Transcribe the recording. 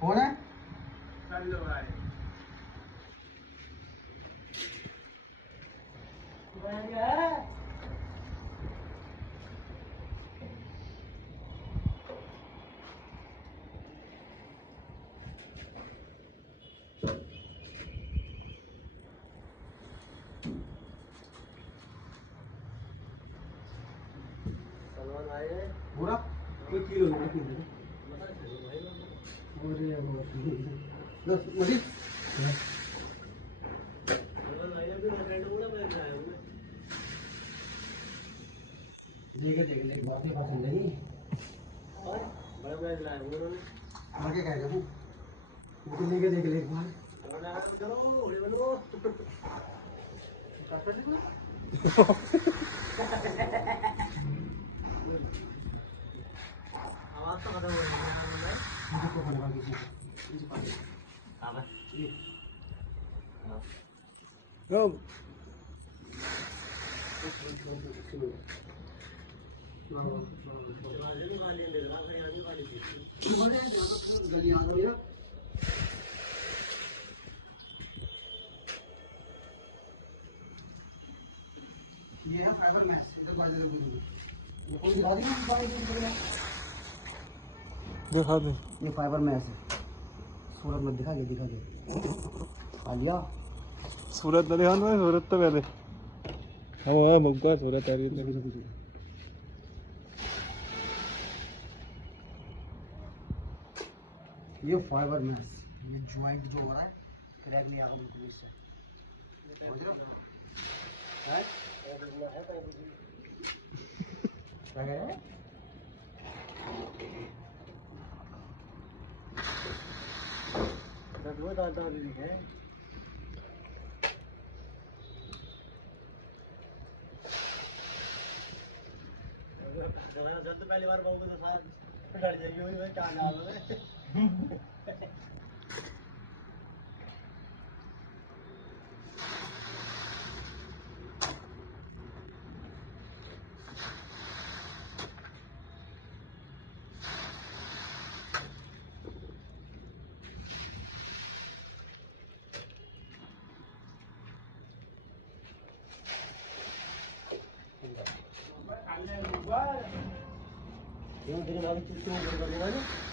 कौन है? पूरा कोई किलो नहीं किलो और ये बस मजीद देख ले बातें पसंद नहीं और बड़ा बड़ा लाए उन्होंने आगे क्या है वो लेके देख ले एक बार करो होले बनो आवाज तो खत्म हो रही है मुझे को बनवा दीजिए हां बस ये गो ये है फाइबर मैश इधर बाजू लगी ये कौन दिखा दी दिखा दे ये फाइबर मैश है सूरत में दिखा दे खा लिया सूरत न दिखा सूरत तो पहले हाँ मुक्का सूरत है ये फाइबर मैश ये ज्वाइंट जो हो रहा है क्रैक नहीं आएगा बिल्कुल इससे समझ रहे हो है क्या है दो दादा भी है जब पहली बार बहु तो शायद डर जाएगी वही मैं क्या नाम है क्यों तेरे नाम की क्यों कर देना